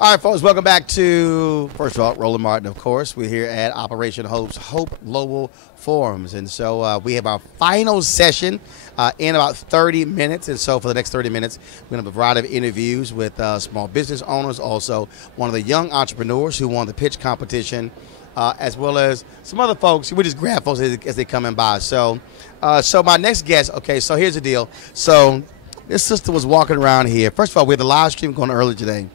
All right, folks, welcome back to, first of all, Roland Martin, of course. We're here at Operation Hope's Hope Global Forums. And so we have our final session in about 30 minutes. And so for the next 30 minutes, we're going to have a variety of interviews with small business owners, also one of the young entrepreneurs who won the pitch competition, as well as some other folks. We just grab folks as they come in by. So my next guest, okay, so here's the deal. So this sister was walking around here. First of all, we had the live stream going early today.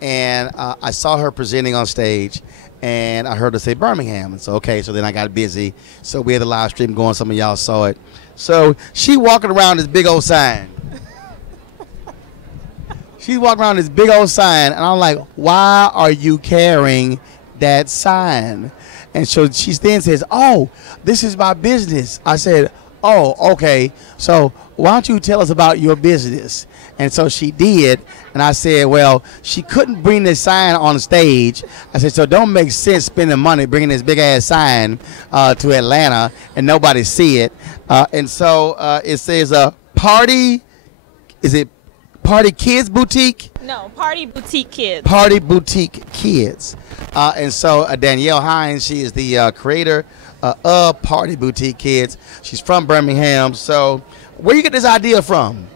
And I saw her presenting on stage, and I heard her say Birmingham. And so, okay, so then I got busy. So we had the live stream going. Some of y'all saw it. So she walking around this big old sign. She's walking around this big old sign, and I'm like, why are you carrying that sign? And so she then says, oh, this is my business. I said, oh, okay. So why don't you tell us about your business? And so she did, and I said, well, she couldn't bring this sign on stage. I said, so don't make sense spending money bringing this big-ass sign to Atlanta and nobody see it. And so it says Party, is it Party Kids Boutique? No, Party Boutique Kids. Party Boutique Kids. And so Danielle Hines, she is the creator of Party Boutique Kids. She's from Birmingham. So where you get this idea from?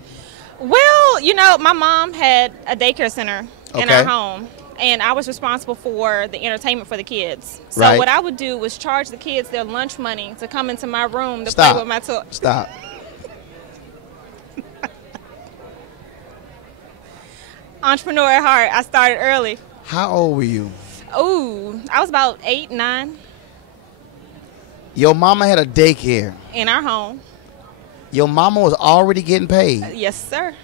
Well, you know, my mom had a daycare center in our home, and I was responsible for the entertainment for the kids. So what I would do was charge the kids their lunch money to come into my room to play with my toys. Stop. Entrepreneur at heart. I started early. How old were you? Ooh, I was about 8, 9. Your mama had a daycare. In our home. Your mama was already getting paid. Yes, sir.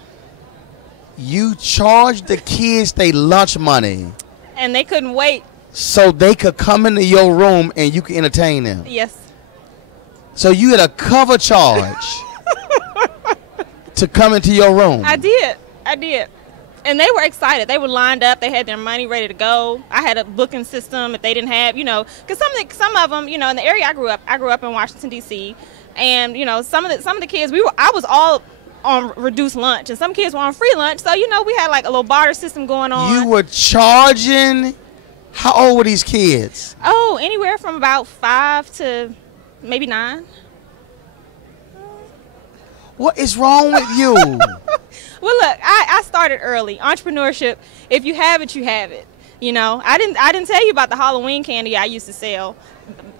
You charged the kids their lunch money. And they couldn't wait. So they could come into your room and you could entertain them. Yes. So you had a cover charge to come into your room. I did. And they were excited. They were lined up. They had their money ready to go. I had a booking system that they didn't have, you know, because some of them, you know, in the area I grew up in Washington, D.C., and, you know, some of the kids, I was all on reduced lunch, and some kids were on free lunch. So, you know, we had like a little barter system going on. You were charging, how old were these kids? Oh, anywhere from about 5 to maybe 9. What is wrong with you? Well, look, I started early. Entrepreneurship, if you have it, you have it. You know, I didn't tell you about the Halloween candy I used to sell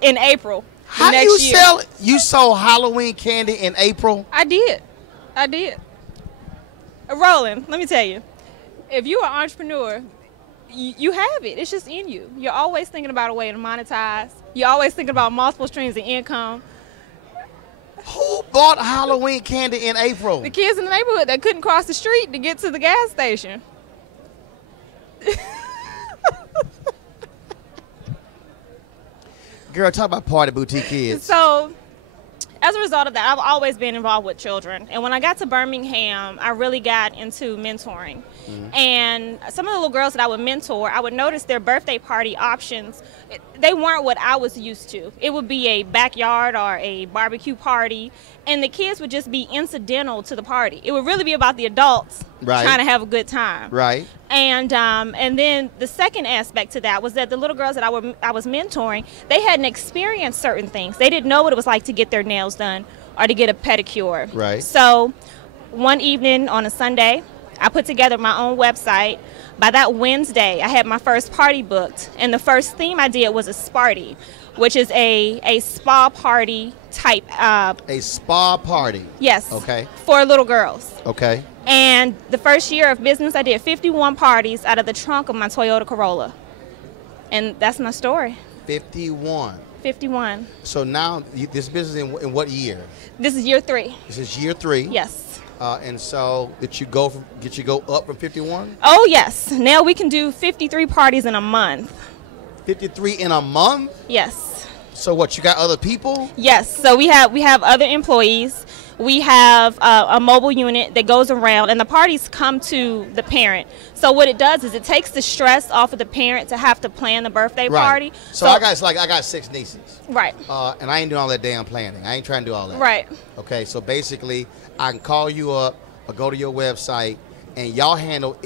in April. How do you sell? You sold Halloween candy in April? I did. Roland, let me tell you, if you're an entrepreneur, you have it. It's just in you. You're always thinking about a way to monetize. You're always thinking about multiple streams of income. Who bought Halloween candy in April? The kids in the neighborhood that couldn't cross the street to get to the gas station. Girl, talk about Party Boutique Kids. So, as a result of that, I've always been involved with children. And when I got to Birmingham, I really got into mentoring. And some of the little girls that I would mentor, I would notice their birthday party options. They weren't what I was used to. It would be a backyard or a barbecue party, and the kids would just be incidental to the party. It would really be about the adults trying to have a good time. Right. And then the second aspect to that was that the little girls that I was mentoring, they hadn't experienced certain things. They didn't know what it was like to get their nails done or to get a pedicure. Right. So one evening on a Sunday, I put together my own website. By that Wednesday, I had my first party booked, and the first theme I did was a Sparty, which is a spa party type. A spa party? Yes. Okay. For little girls. Okay. And the first year of business, I did 51 parties out of the trunk of my Toyota Corolla. And that's my story. 51. 51. So now, this business in what year? This is year 3. This is year 3? Yes. And so, did you go up from 51? Oh, yes. Now we can do 53 parties in a month. 53 in a month? Yes. So what, you got other people? Yes. So we have other employees. We have a mobile unit that goes around, and the parties come to the parent. So what it does is it takes the stress off of the parent to have to plan the birthday party. So I got 6 nieces. Right. And I ain't doing all that damn planning. I ain't trying to do all that. Right. Okay, so basically, I can call you up or go to your website, and y'all handle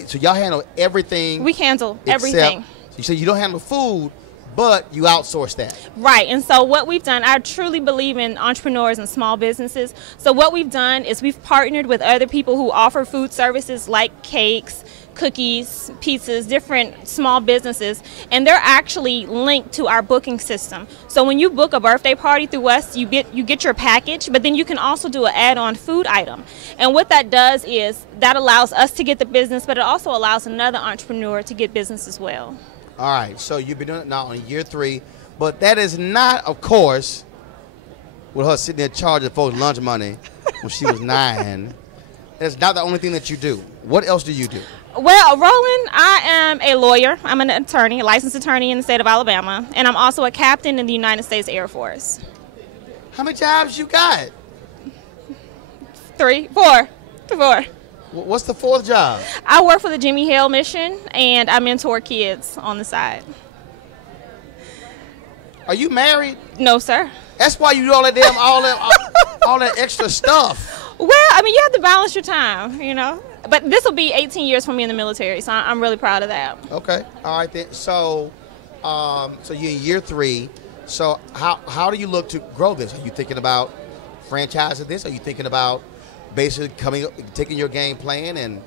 everything. We handle except- everything. So you don't handle food, but you outsource that. Right, and so what we've done, I truly believe in entrepreneurs and small businesses. So what we've done is we've partnered with other people who offer food services like cakes, cookies, pizzas, different small businesses, and they're actually linked to our booking system. So when you book a birthday party through us, you get your package, but then you can also do an add-on food item. And what that does is that allows us to get the business, but it also allows another entrepreneur to get business as well. All right, so you've been doing it now on year 3, but that is not, of course, with her sitting there charging folks lunch money when she was 9. That's not the only thing that you do. What else do you do? Well, Roland, I am a lawyer. I'm an attorney, a licensed attorney in the state of Alabama, and I'm also a captain in the United States Air Force. How many jobs you got? 3, 4. What's the 4th job? I work for the Jimmy Hale Mission, and I mentor kids on the side. Are you married? No, sir. That's why you do all that extra stuff. Well, I mean, you have to balance your time, you know. But this will be 18 years for me in the military, so I'm really proud of that. Okay. All right then. So you're in year 3. So how do you look to grow this? Are you thinking about franchising this? Are you thinking about basically taking your game plan and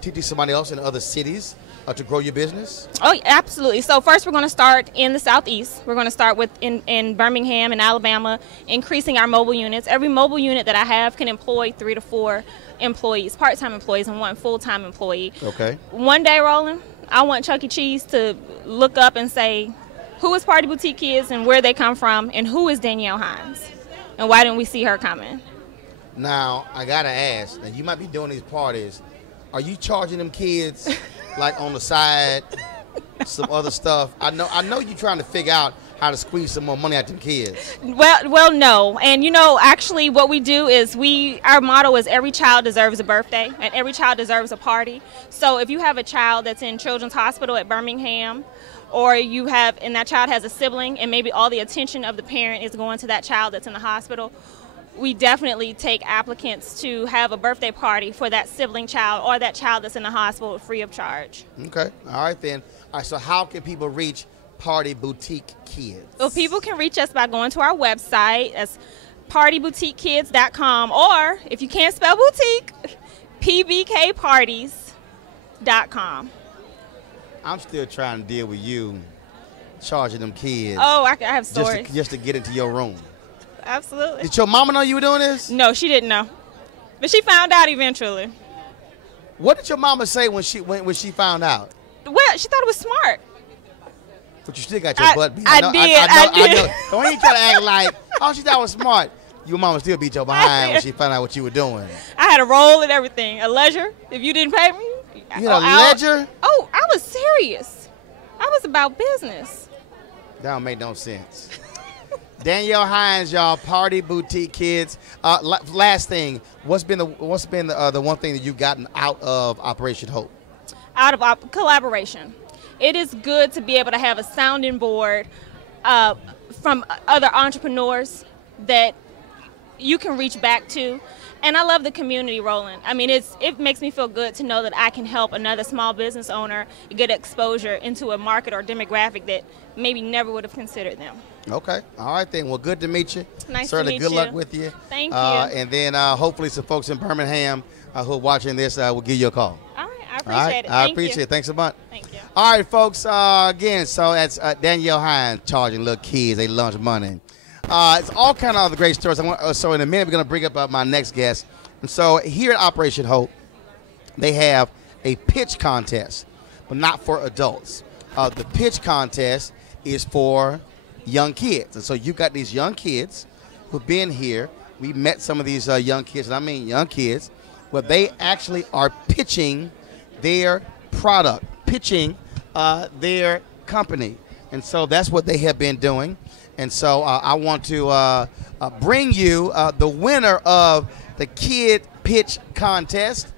teaching somebody else in other cities to grow your business? Oh, absolutely. So first we're going to start in the Southeast. We're going to start with in Birmingham and Alabama, increasing our mobile units. Every mobile unit that I have can employ 3 to 4 employees, part-time employees, and 1 full-time employee. Okay. One day, Roland, I want Chuck E. Cheese to look up and say, who is Party Boutique Kids and where they come from, and who is Danielle Hines? And why didn't we see her coming? Now, I got to ask, now you might be doing these parties. Are you charging them kids, like on the side, some other stuff? I know you're trying to figure out how to squeeze some more money out them kids. Well, no. And, you know, actually what we do is our motto is every child deserves a birthday and every child deserves a party. So if you have a child that's in Children's Hospital at Birmingham, or and that child has a sibling and maybe all the attention of the parent is going to that child that's in the hospital, we definitely take applicants to have a birthday party for that sibling child or that child that's in the hospital free of charge. Okay. All right, then. All right, so how can people reach Party Boutique Kids? Well, people can reach us by going to our website. That's partyboutiquekids.com, or if you can't spell boutique, pbkparties.com. I'm still trying to deal with you charging them kids. Oh, I have stories. Just to get into your room. Absolutely. Did your mama know you were doing this? No, she didn't know. But she found out eventually. What did your mama say when she found out? Well, she thought it was smart. But you still got your butt beat. I did. I know. Don't you try to act like, oh, she thought it was smart. Your mama still beat your behind when she found out what you were doing. I had a roll and everything. A ledger. If you didn't pay me. You had a ledger? Oh, I was serious. I was about business. That don't make no sense. Danielle Hines, y'all, Party Boutique Kids. Last thing, what's been the one thing that you've gotten out of Operation Hope? Out of collaboration. It is good to be able to have a sounding board from other entrepreneurs that you can reach back to. And I love the community, Roland. I mean, it makes me feel good to know that I can help another small business owner get exposure into a market or demographic that maybe never would have considered them. Okay. All right, then. Well, good to meet you. Nice Certainly to meet good you. luck with you. Thank you. And then hopefully some folks in Birmingham who are watching this will give you a call. All right. I appreciate it. I appreciate it. Thanks a bunch. Thank you. All right, folks. Again, so that's Danielle Hines charging little kids they lunch money. It's all kind of other great stories. So in a minute, we're going to bring up my next guest. And so here at Operation Hope, they have a pitch contest, but not for adults. The pitch contest is for young kids. And so you've got these young kids who've been here. We met some of these young kids, and I mean young kids, where they actually are pitching their product, pitching their company. And so that's what they have been doing. And so I want to bring you the winner of the Kid Pitch Contest.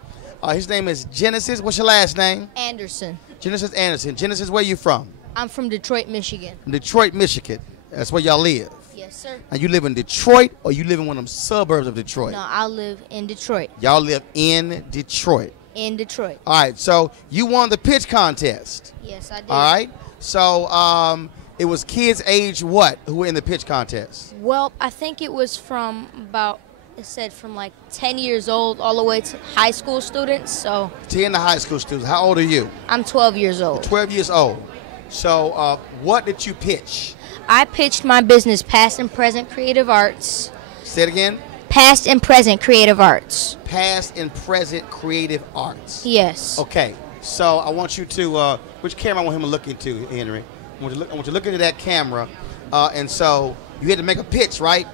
His name is Genesis. What's your last name? Anderson. Genesis Anderson. Genesis, where you from? I'm from Detroit, Michigan. Detroit, Michigan. That's where y'all live. Yes, sir. And you live in Detroit, or you live in one of them suburbs of Detroit? No, I live in Detroit. Y'all live in Detroit. In Detroit. All right, so you won the pitch contest. Yes, I did. All right, so it was kids age what who were in the pitch contest? Well, I think it was from about, it said from like 10 years old all the way to high school students. So 10 to high school students. How old are you? I'm 12 years old. 12 years old. So what did you pitch? I pitched my business, Past and Present Creative Arts. Say it again. Past and Present Creative Arts. Past and present creative arts. Yes. Okay, so I want you to, which camera I want him to look into, Henry? I want you to look into that camera. And so you had to make a pitch, right?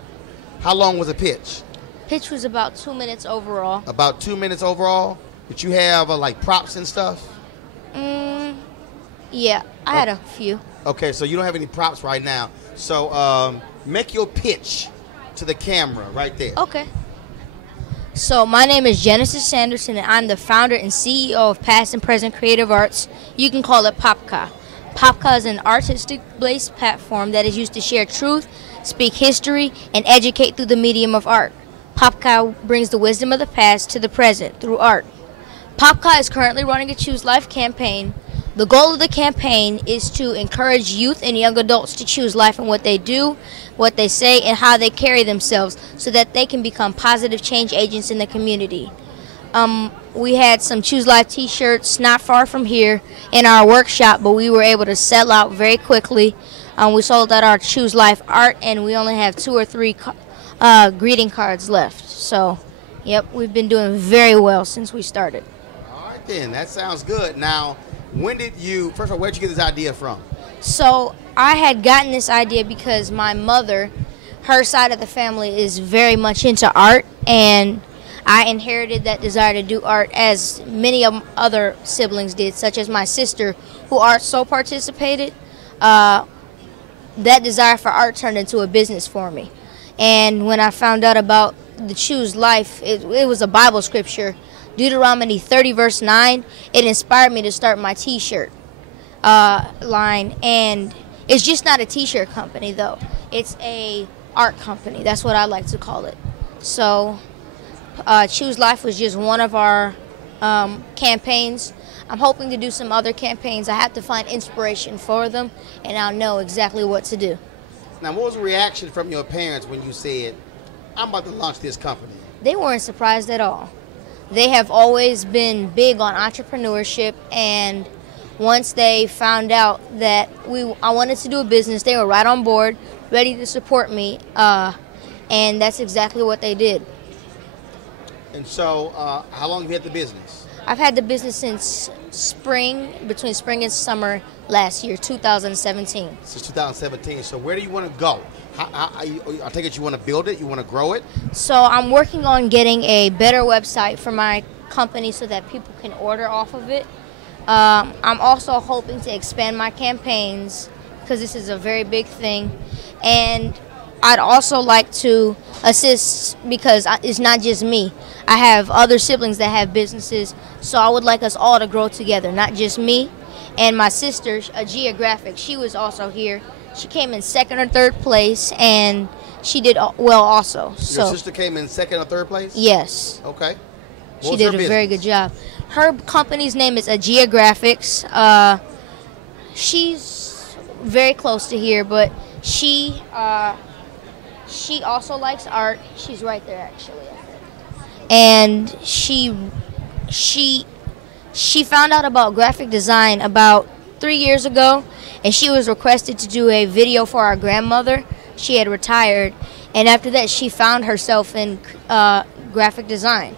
How long was the pitch? Pitch was about 2 minutes overall. About 2 minutes overall. Did you have like props and stuff? Yeah, I had a few. Okay, so you don't have any props right now. So make your pitch to the camera right there. Okay. So my name is Genesis Sanderson, and I'm the founder and CEO of Past and Present Creative Arts. You can call it Popka. Popka is an artistic-based platform that is used to share truth, speak history, and educate through the medium of art. Popka brings the wisdom of the past to the present through art. Popka is currently running a Choose Life campaign. The goal of the campaign is to encourage youth and young adults to choose life in what they do, what they say, and how they carry themselves so that they can become positive change agents in the community. We had some Choose Life t-shirts not far from here in our workshop, but we were able to sell out very quickly. We sold out our Choose Life art, and we only have 2 or 3 greeting cards left. So, yep, we've been doing very well since we started. All right, then. That sounds good. Now, when did you, first of all, where did you get this idea from? So I had gotten this idea because my mother, her side of the family is very much into art, and I inherited that desire to do art as many other siblings did, such as my sister, who also participated. That desire for art turned into a business for me. And when I found out about the Choose Life, it was a Bible scripture, Deuteronomy 30 verse 9. It inspired me to start my t-shirt line. And it's just not a t-shirt company, though. It's a art company. That's what I like to call it. So Choose Life was just one of our campaigns. I'm hoping to do some other campaigns. I have to find inspiration for them, and I'll know exactly what to do. Now, what was the reaction from your parents when you said, I'm about to launch this company? They weren't surprised at all. They have always been big on entrepreneurship, and once they found out that I wanted to do a business, they were right on board, ready to support me, and that's exactly what they did. And so, how long have you had the business? I've had the business since between spring and summer last year, 2017. Since 2017. So where do you want to go? I take it you want to build it? You want to grow it? So I'm working on getting a better website for my company so that people can order off of it. I'm also hoping to expand my campaigns because this is a very big thing. And I'd also like to assist because it's not just me. I have other siblings that have businesses, so I would like us all to grow together, not just me. And my sister, Agia Graphics, she was also here. She came in 2nd or 3rd place, and she did well also. Your sister came in 2nd or 3rd place? Yes. Okay. She did a very good job. Her company's name is Agia Graphics. She's very close to here, but she also likes art. She's right there, actually. And she found out about graphic design about 3 years ago, and she was requested to do a video for our grandmother. She had retired, and after that, she found herself in graphic design.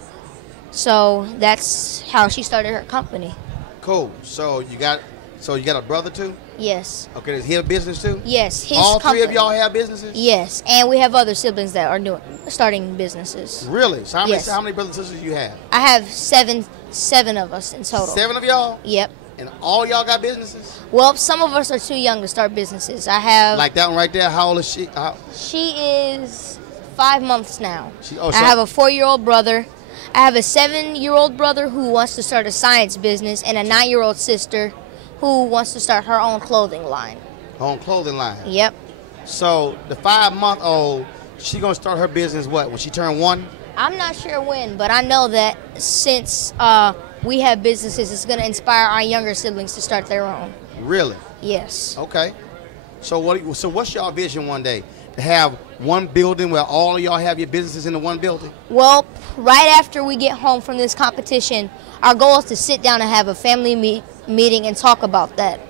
So that's how she started her company. Cool. So you got a brother too? Yes. Okay. Does he have a business too? Yes. All 3 of y'all have businesses? Yes, and we have other siblings that are starting businesses. Really? So Yes. how many brothers and sisters do you have? I have seven of us in total. 7 of y'all? Yep. And all y'all got businesses? Well, some of us are too young to start businesses. I have. Like that one right there. How old is she? She is 5 months now. I I have a 4-year-old brother. I have a 7-year-old brother who wants to start a science business, and a 9-year-old sister who wants to start her own clothing line. Her own clothing line. Yep. So the 5-month-old, she gonna start her business when she turn 1? I'm not sure when, but I know that since we have businesses, it's going to inspire our younger siblings to start their own. Really? Yes. Okay. So what's y'all vision one day? To have one building where all of y'all have your businesses in the one building? Well, right after we get home from this competition, our goal is to sit down and have a family meeting and talk about that.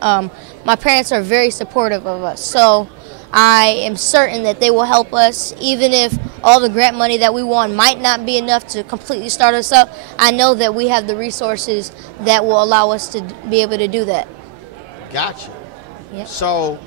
My parents are very supportive of us, so I am certain that they will help us. Even if all the grant money that we won might not be enough to completely start us up, I know that we have the resources that will allow us to be able to do that. Gotcha. Yep. So,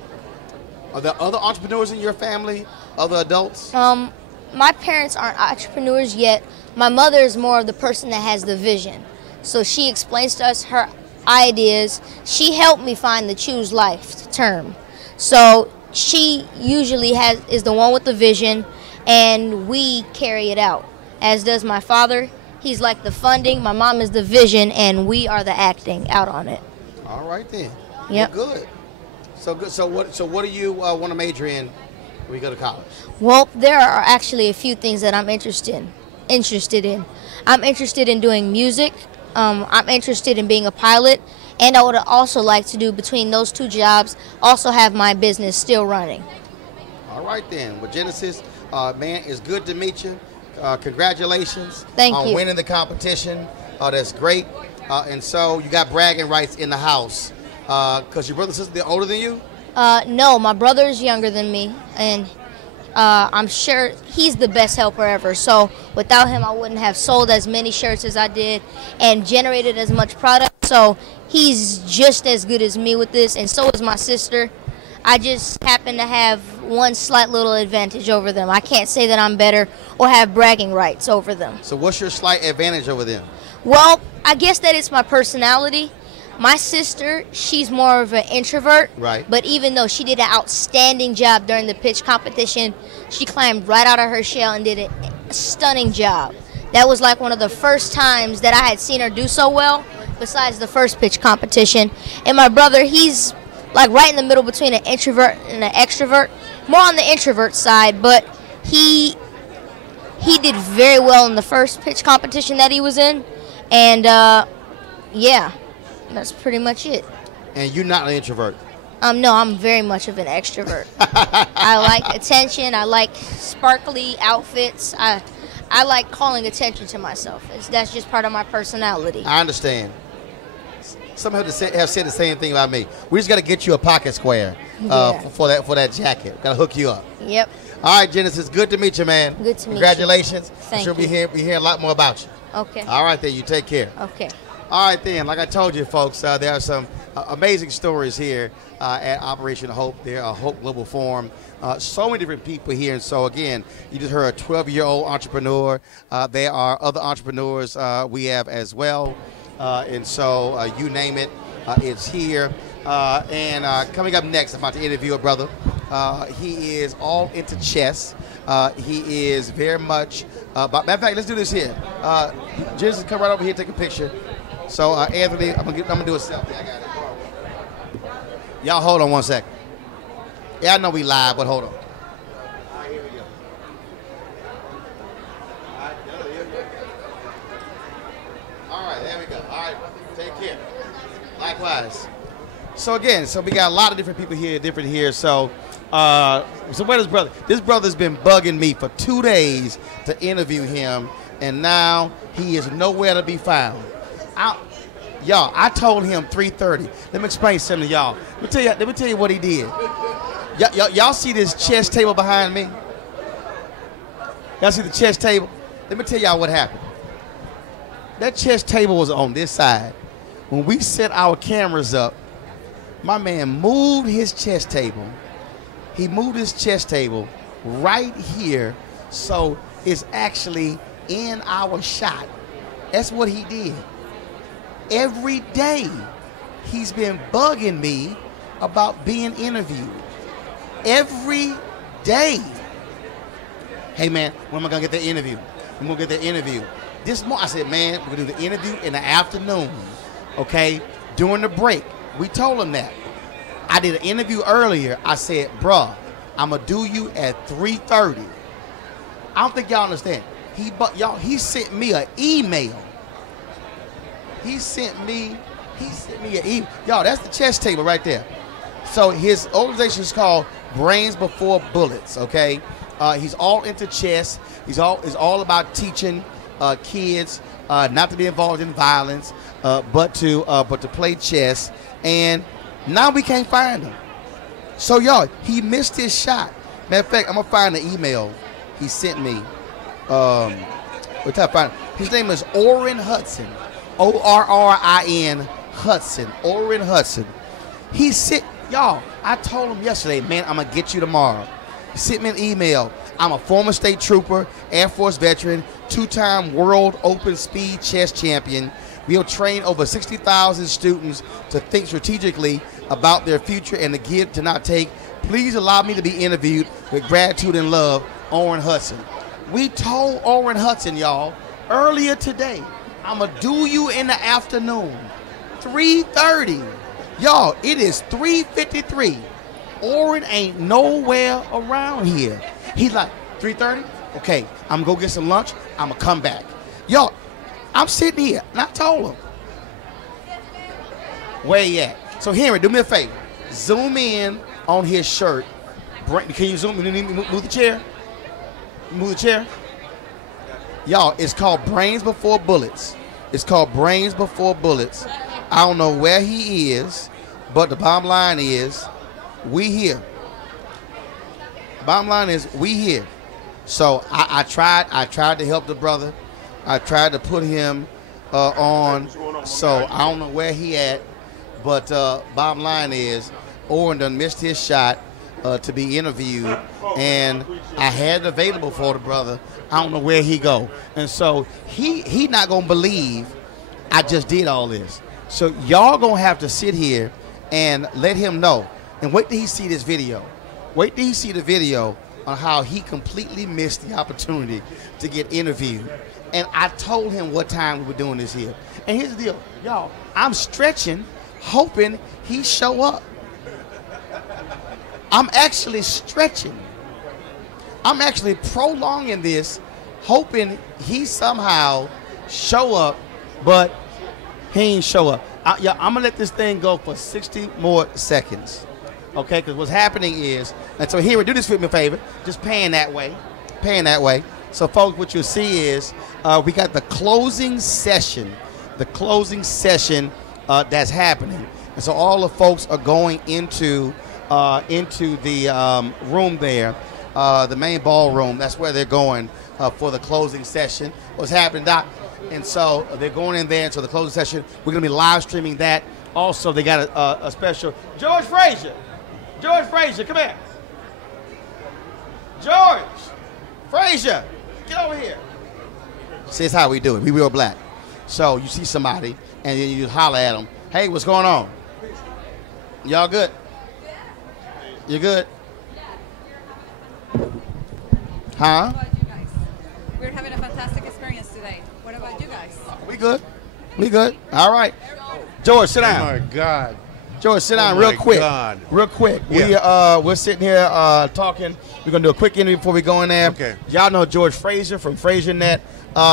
are there other entrepreneurs in your family, other adults? My parents aren't entrepreneurs yet. My mother is more of the person that has the vision. So she explains to us her ideas. She helped me find the Choose Life term. So she usually is the one with the vision, and we carry it out, as does my father. He's like the funding, my mom is the vision, and we are the acting out on it. All right then. Yep. Well, good. So good. So what do you want to major in when you go to college? Well, there are actually a few things that I'm interested in. I'm interested in doing music. I'm interested in being a pilot, and I would also like to do, between those two jobs, also have my business still running. All right then. Well, Genesis, man, it's good to meet you. Congratulations Thank on you. winning the competition. That's great. And so you got bragging rights in the house. Because your brother and sister, they're older than you? No, my brother is younger than me, and I'm sure he's the best helper ever. So without him, I wouldn't have sold as many shirts as I did and generated as much product. So he's just as good as me with this, and so is my sister. I just happen to have one slight little advantage over them. I can't say that I'm better or have bragging rights over them. So what's your slight advantage over them? Well, I guess that it's my personality. My sister, she's more of an introvert. Right. But even though she did an outstanding job during the pitch competition, she climbed right out of her shell and did a stunning job. That was like one of the first times that I had seen her do so well, besides the first pitch competition. And my brother, he's like right in the middle between an introvert and an extrovert. More on the introvert side, but he did very well in the first pitch competition that he was in. And yeah. That's pretty much it. And you're not an introvert? No, I'm very much of an extrovert. I like attention. I like sparkly outfits. I like calling attention to myself. That's just part of my personality. I understand. Some have said the same thing about me. We just got to get you a pocket square for that jacket. Got to hook you up. Yep. All right, Genesis, good to meet you, man. Good to meet you. Congratulations. Thank I'm sure you. we hear a lot more about you. Okay. All right, then. You take care. Okay. All right, then. Like I told you, folks, there are some amazing stories here at Operation Hope. There are Hope Global Forum. So many different people here. And so, again, you just heard a 12-year-old entrepreneur. There are other entrepreneurs we have as well. And so, you name it, it's here. And coming up next, I'm about to interview a brother. He is all into chess. He is very much, matter of fact, let's do this here. Genesis, come right over here, take a picture. So, Anthony, I'm gonna do a selfie. I got it. Y'all hold on one second. Yeah, I know we live, but hold on. All right, here we go. All right, there we go. All right, take care. Likewise. So again, we got a lot of different people here, So where's this brother? This brother's been bugging me for 2 days to interview him, and now he is nowhere to be found. Y'all, I told him 3:30. Let me explain something to y'all. Let me tell you what he did. Y'all see this chess table behind me? Y'all see the chess table? Let me tell y'all what happened. That chess table was on this side. When we set our cameras up, my man moved his chess table. He moved his chess table right here, so it's actually in our shot. That's what he did. Every day, he's been bugging me about being interviewed. Every day. Hey, man, when am I going to get the interview? I'm going to get the interview. This morning, I said, man, we're going to do the interview in the afternoon, okay, during the break. We told him that. I did an interview earlier. I said, bruh, I'm going to do you at 3:30. I don't think y'all understand. He sent me an email. he sent me an email. Y'all, that's the chess table right there. So his organization is called Brains Before Bullets. Okay, he's all into chess. He's all about teaching kids not to be involved in violence, but to play chess. And now we can't find him. So y'all, he missed his shot. Matter of fact, I'm gonna find the email he sent me. His name is Orrin Hudson, Orrin Hudson, Orrin Hudson. He sent, y'all, I told him yesterday, man, I'm gonna get you tomorrow. He sent me an email. I'm a former state trooper, Air Force veteran, 2-time World Open Speed Chess champion. We'll train over 60,000 students to think strategically about their future and to give to not take. Please allow me to be interviewed with gratitude and love, Orrin Hudson. We told Orrin Hudson, y'all, earlier today, I'm going to do you in the afternoon, 3:30. Y'all, it is 3:53. Orrin ain't nowhere around here. He's like, 3:30? Okay, I'm going to go get some lunch. I'm going to come back. Y'all, I'm sitting here, and I told him, where he at? So Henry, do me a favor. Zoom in on his shirt. Can you zoom? Move the chair. Move the chair. Y'all, it's called Brains Before Bullets. It's called Brains Before Bullets. I don't know where he is, but the bottom line is, we here. Bottom line is, we here. So I tried to help the brother. I tried to put him on. So I don't know where he at, but bottom line is, Orrin done missed his shot to be interviewed, and I had it available for the brother. I don't know where he go, and so he not gonna believe I just did all this. So y'all gonna have to sit here and let him know, and wait till he see this video. Wait till he see the video on how he completely missed the opportunity to get interviewed. And I told him what time we were doing this here. And here's the deal, y'all. I'm stretching, hoping he show up. I'm actually stretching. I'm actually prolonging this, hoping he somehow show up, but he ain't show up. I'm gonna let this thing go for 60 more seconds, okay? Because what's happening is, and so here, do this for me a favor, just pan that way. So folks, what you'll see is we got the closing session, that's happening. And so all the folks are going into the room there, the main ballroom. That's where they're going for the closing session. What's happening, Doc? And so they're going in there. And so the closing session, we're going to be live streaming that. Also, they got a special. George Frazier, come here. George Frazier, get over here. See, it's how we do it. We real black. So you see somebody, and then you holler at them. Hey, what's going on? Y'all good? You good? Huh? What about you guys? We're having a fantastic experience today. What about you guys? We good. All right. George, sit down. Oh my God. George, sit down real quick. Yeah. We're sitting here talking. We're gonna do a quick interview before we go in there. Okay. Y'all know George Frazier from FrazierNet.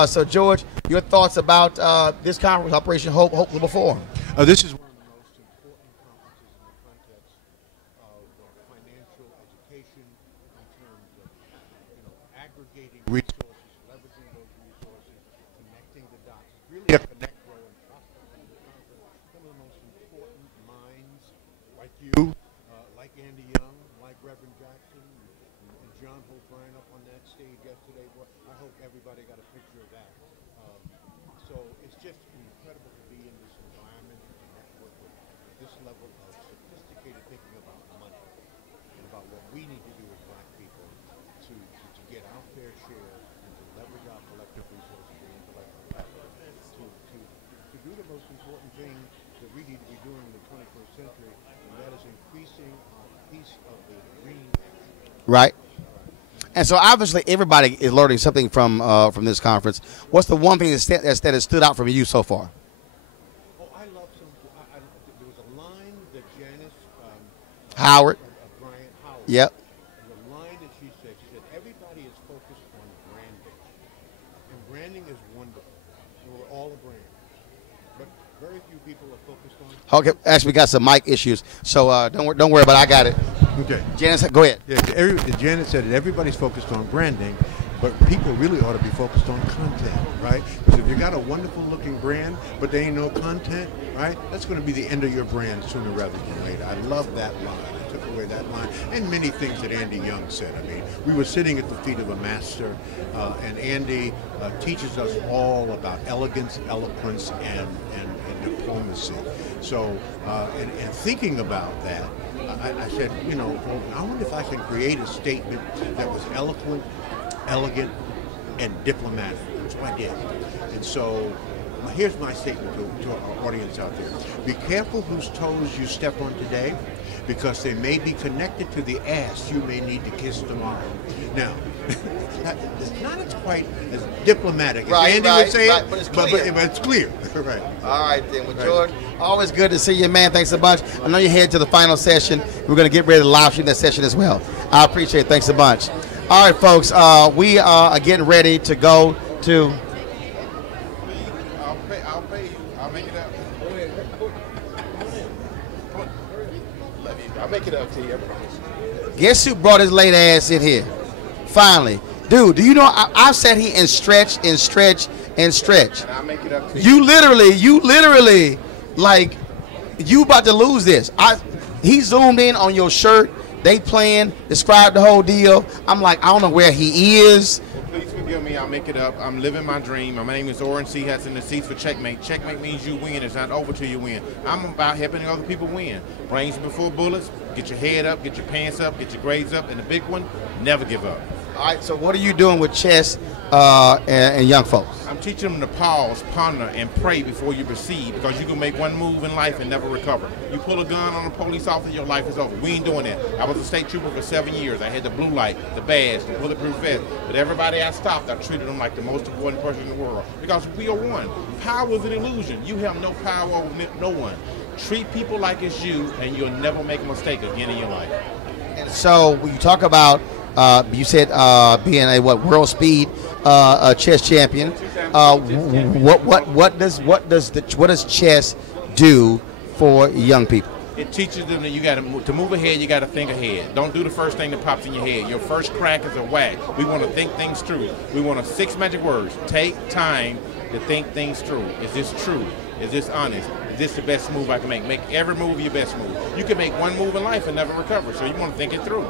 So George, your thoughts about this conference, Operation Hope Global Forum? This is one of the most important conferences in the context of financial education in terms of aggregating resources, leveraging those resources, connecting the dots. It's really a connect, grow, and prosper kind of conference. Some of the most important minds like you, like Andy Young, like Reverend Jackson, and John Holt-Bryan up on that stage yesterday. Well, I hope everybody got a picture of that. So it's just incredible to be in this environment and to network with this level of sophisticated thinking about money and about what we need to do as black people to get our fair share and to leverage our collective resources and intellectual capital to do the most important thing that we need to be doing in the 21st century, and that is increasing our piece of the green action. Right. And so obviously everybody is learning something from this conference. What's the one thing that has stood out from you so far? Oh, I love some. There was a line that Janice Howard. Bryant Howard. Yep. The line that she said, everybody is focused on branding, and branding is wonderful. And we're all a brand, but people are focused on? Okay, actually, we got some mic issues, so don't worry about it. I got it. Okay. Janice, go ahead. Yeah, Janet said that everybody's focused on branding, but people really ought to be focused on content, right? Because if you got a wonderful looking brand, but there ain't no content, right? That's going to be the end of your brand sooner rather than later. I love that line. I took away that line and many things that Andy Young said. I mean, we were sitting at the feet of a master, and Andy teaches us all about elegance, eloquence, and diplomacy. So, and thinking about that, I said, you know, well, I wonder if I can create a statement that was eloquent, elegant, and diplomatic. That's what I did. And so here's my statement to our audience out there. Be careful whose toes you step on today, because they may be connected to the ass you may need to kiss tomorrow. Now, it's not as quite as diplomatic as Andy would say it, but it's clear. But it's clear. Right. All right, then. Well, George, always good to see you, man. Thanks a bunch. I know you're headed to the final session. We're going to get ready to live stream that session as well. I appreciate it. Thanks a bunch. All right, folks, we are getting ready to go to... I'll pay you. I'll make it up. I'll make it up to you, I promise. Guess who brought his late ass in here? Finally. Dude, do you know, I've sat here and stretched and stretched and stretched. And I'll make it up to you. You literally, like, you about to lose this. He zoomed in on your shirt. They playing, described the whole deal. I'm like, I don't know where he is. Well, please forgive me. I'll make it up. I'm living my dream. My name is Oren C. Hudson. The seats for Checkmate. Checkmate means you win. It's not over till you win. I'm about helping other people win. Brains before bullets. Get your head up. Get your pants up. Get your grades up. And the big one, never give up. All right, so what are you doing with chess and young folks? I'm teaching them to pause, ponder, and pray before you proceed, because you can make one move in life and never recover. You pull a gun on a police officer, your life is over. We ain't doing that. I was a state trooper for 7 years. I had the blue light, the badge, the bulletproof vest. But everybody I stopped, I treated them like the most important person in the world, because we are one. Power is an illusion. You have no power over no one. Treat people like it's you, and you'll never make a mistake again in your life. And so when you talk about, you said being a world speed chess champion. What does chess do for young people? It teaches them that you got to move ahead. You got to think ahead. Don't do the first thing that pops in your head. Your first crack is a whack. We want to think things through. We want 6 magic words. Take time to think things through. Is this true? Is this honest? Is this the best move I can make? Make every move your best move. You can make one move in life and never recover. So you want to think it through.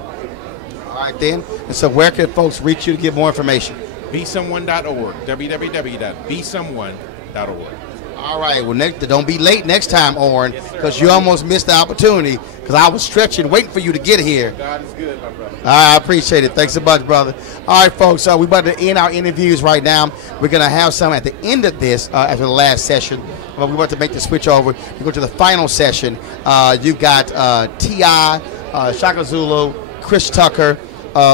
All right, then. And so where can folks reach you to get more information? BeSomeone.org. www.besomeone.org. All right. Well, don't be late next time, Oren, because you almost missed the opportunity, because I was stretching, waiting for you to get here. God is good, my brother. I appreciate it. Thanks a bunch, brother. All right, folks. We're about to end our interviews right now. We're going to have some at the end of this, after the last session. But we're about to make the switch over. We go to the final session. You've got T.I., Shaka Zulu, Chris Tucker,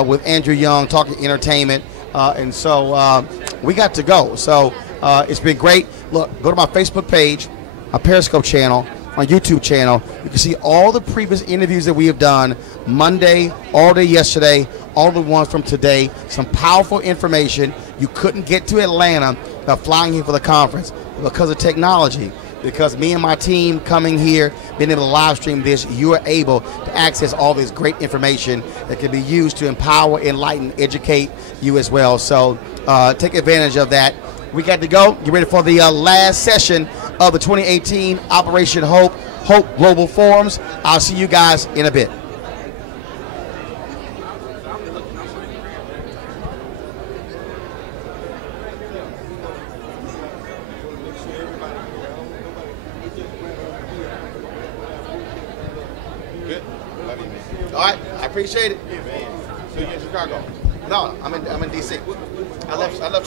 with Andrew Young talking entertainment. And so we got to go. So it's been great. Look, go to my Facebook page, my Periscope channel, my YouTube channel. You can see all the previous interviews that we have done Monday, all day yesterday, all the ones from today. Some powerful information. You couldn't get to Atlanta without flying here for the conference because of technology. Because me and my team coming here, being able to live stream this, you are able to access all this great information that can be used to empower, enlighten, educate you as well. So take advantage of that. We got to go. Get ready for the last session of the 2018 Operation Hope Global Forums. I'll see you guys in a bit. Good. Love you, man. All right. I appreciate it. Yeah, man. So you in Chicago? No, I'm in D.C. I left Chicago.